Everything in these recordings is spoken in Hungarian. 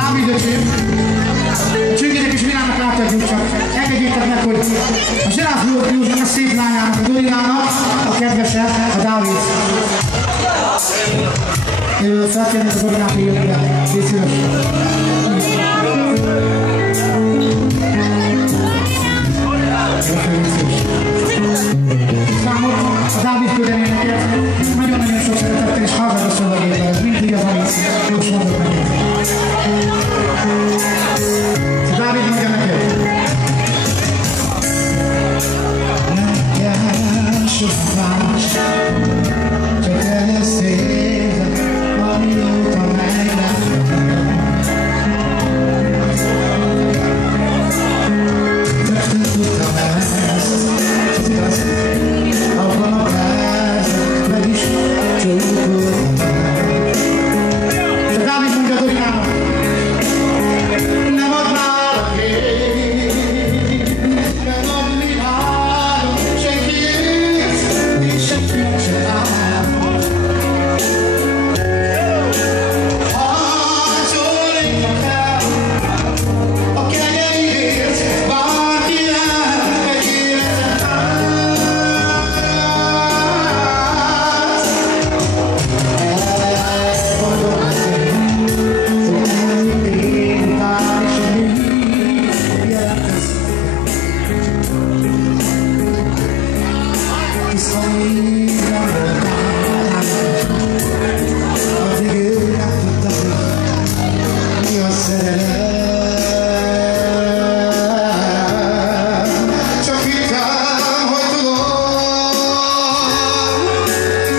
Dávid öcsém, a csüngének és Milának láthatjuk csak. Engedjétek meg, hogy a Zsiráf József a szép lányának, a Dorinának, a kedvese, a Dávid. Felkérnek a Dorinát, hogy jön ide. Légy szíves. Számot a Dávid küldenéneket nagyon-nagyon sok szeretettel és hallgat a szövegével. Ez mindig az, amit most mondok neked. Dávid mondja neked. Nekem sok más, csak te leszél, amióta meglettem. Te tudtam ezt, abban a percben meg is csókoltam. De Dávid mondja Dorinának. Nem adnál a kép, nem adnál senkiért, és senkinek se áll. Harcolnék el a kenyerért, bárki el egy életet át. Elmondom azért, hogy elmondén után is mi jelentesz. Hisz ha még nem voltál, addig ő nem tudta, hogy mi a szerelem. Csak hittem, hogy tudom,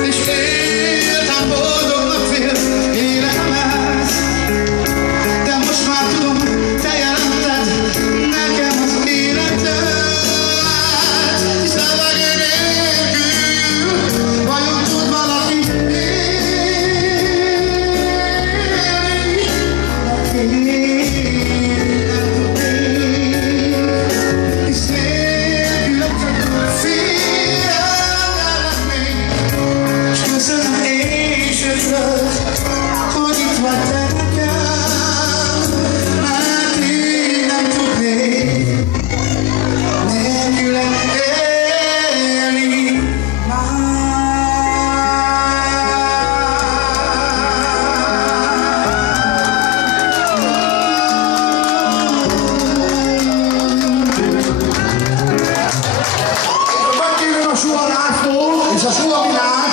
és éltem boldognak fél életemet. De most már tudom, te jelented nekem az életet. Hisz levegő nélkül vajon tud valaki élni? Hisz nélküled csak félelem lennék. S köszönöm én sem tudod, hogy itt vagy te nekem, mert én nem tudnék nélküled élni már. Megkérném a Suha László és a Suha Milán,